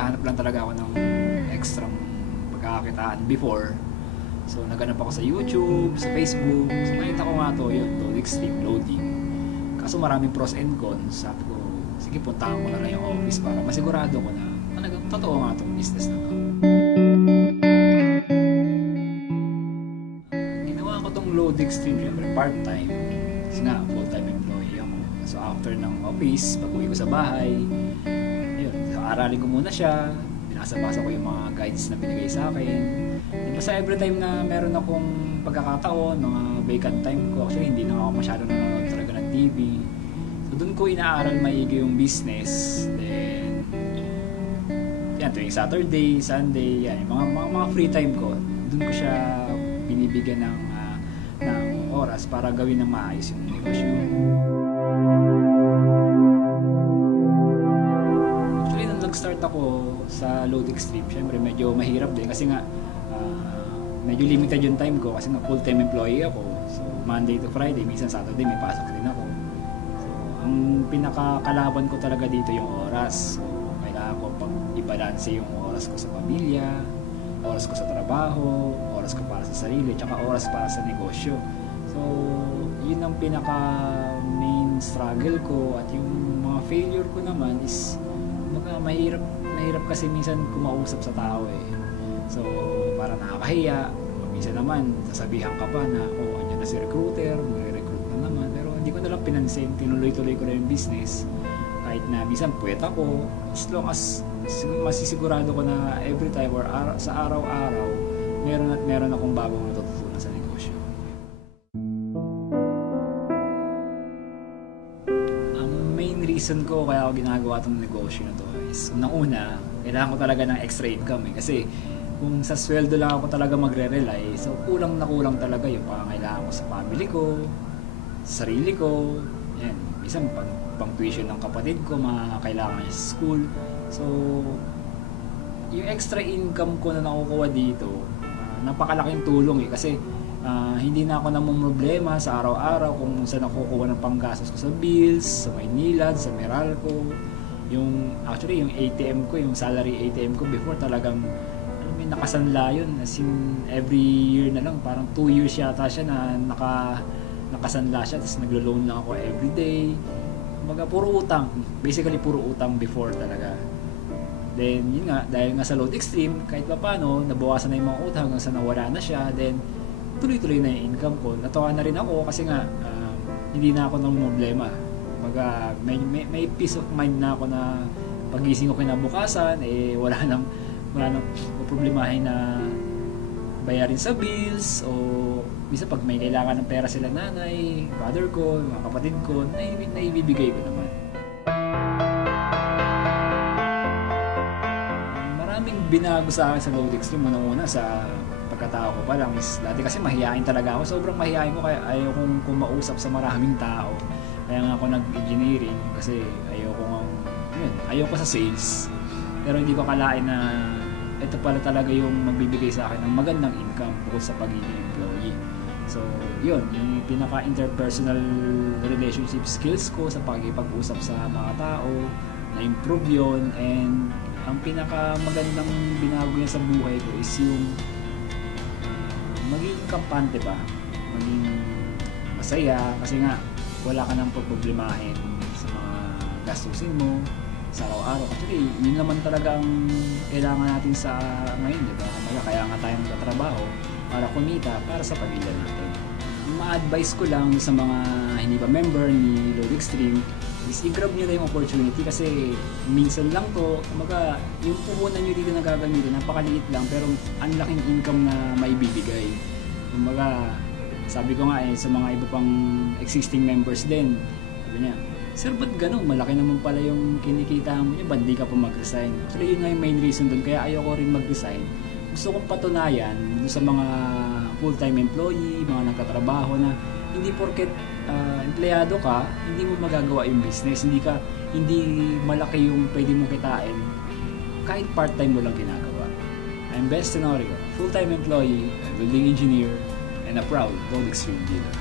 naghahanap lang talaga ako ng extra pagkakakitaan before. So naghanap ako sa YouTube, sa Facebook. So nakita ko nga to, yun, Load Extreme, loading. Kaso maraming pros and cons. Sabi ko, sige, puntahan ko na lang yung office para masigurado ko na talagang totoo nga itong business na to. Ginawa ko tong Load Extreme, syempre part-time. Kasi nga, full-time employee ako. So after ng office, pag-uwi ko sa bahay, ayun, so aralin ko muna siya. Binasa-basa ko yung mga guides na binigay sa akin. Basta every time na meron akong pagkakataon, mga vacant time ko, actually hindi na ako masyado nanonood talaga ng TV. So doon ko inaaral maigi yung business. Then, yan, tuwing Saturday, Sunday, yan, yung mga free time ko, doon ko siya binibigyan ng oras para gawin ng maayos yung negosyo. Actually, nung nag-start ako sa Load Extreme, syempre medyo mahirap din kasi nga medyo limited yung time ko kasi nga full-time employee ako. So Monday to Friday, minsan Saturday may pasok din ako. So ang pinakakalaban ko talaga dito yung oras. So kailangan ko pag i-balance yung oras ko sa pamilya, oras ko sa trabaho, oras ko para sa sarili, tsaka oras para sa negosyo. So yun ang pinaka main struggle ko, at yung mga failure ko naman is mahirap kasi minsan kumausap sa tao eh. So, para nakakahiya. Minsan naman, sasabihan ka pa na, andyan na si recruiter, mag-recruit na naman. Pero hindi ko na lang pinansin, tinuloy-tuloy ko na yung business. Kahit na minsan puwet ako, as long as masisigurado ko na every time or sa araw-araw, meron akong bagong natututunan sa negosyo. Ang main reason ko kaya ako ginagawa itong negosyo na to is, unang-una, kailangan ko talaga ng extra income eh. Kasi, kung sa sweldo lang ako talaga magre-rely, so kulang na kulang talaga yung pangangailangan ko sa family ko, sa sarili ko, yan, isang pang tuition ng kapatid ko, mga kailangan niya sa school. So, yung extra income ko na nakukuha dito, napakalaking tulong eh, kasi hindi na ako namumroblema sa araw-araw kung saan nakukuha ng panggastos ko sa bills, sa Maynilad, sa Meralco. Actually, yung ATM ko, yung salary ATM ko before talagang nakasanla yun, as in every year na lang, parang 2 years yata siya na nakasanla siya, tapos naglo-loan lang ako everyday. Puro utang, basically puro utang before talaga. Then yun nga, dahil nga sa Load Extreme, kahit pa paano, nabawasan na yung mga utang hanggang sa nawala na siya, then tuloy-tuloy na yung income ko. Natuwa na rin ako kasi nga hindi na ako namumroblema. May peace of mind na ako na pagising ko kinabukasan, wala nang problemahin na bayarin sa bills, o minsan pag may kailangan ng pera sila nanay, father ko, mga kapatid ko, naibibigay ko naman. Maraming binago sa akin sa Load Extreme. Una sa pagkatao ko pa lang is, dati kasi mahihain talaga ako, sobrang mahihain ko, kaya ayaw kong kumausap sa maraming tao. Kaya nga ako nag-engineering kasi ayaw ko sa sales. Pero hindi ko kalain na ito pala talaga yung magbibigay sa akin ng magandang income bukod sa pagiging employee. So, yun, yung pinaka-interpersonal relationship skills ko sa pagkikipag-usap sa mga tao, na-improve yun, and ang pinaka-magandang binago niya sa buhay ko is yung maging kampante ba, maging masaya, kasi nga wala ka nang problemahin sa mga gastusin mo sa araw-araw. Actually, yun naman talaga ang kailangan natin sa ngayon, di ba? Kaya nga tayo nagtatrabaho para kumita para sa pamilya natin. Ma-advise ko lang sa mga hindi pa member ni Load Extreme is i-grab nyo na yung opportunity, kasi minsan lang to, yung puhunan nyo dito na gagamitin, napakaliit lang pero ang laking income na maibibigay. Sabi ko nga sa mga iba pang existing members din, sabi niya, sir, ba't ganun? Malaki naman pala yung kinikita mo niya, ba't di ka pa mag-resign? Actually, yun nga yung main reason dun, kaya ayoko rin mag-resign. Gusto kong patunayan sa mga full-time employee, mga nagkatrabaho na hindi porket empleyado ka, hindi mo magagawa yung business, hindi malaki yung pwede mong kitain, kahit part-time mo lang ginagawa. I'm Best Tenorio, full-time employee, a building engineer, and a proud Load Extreme dealer.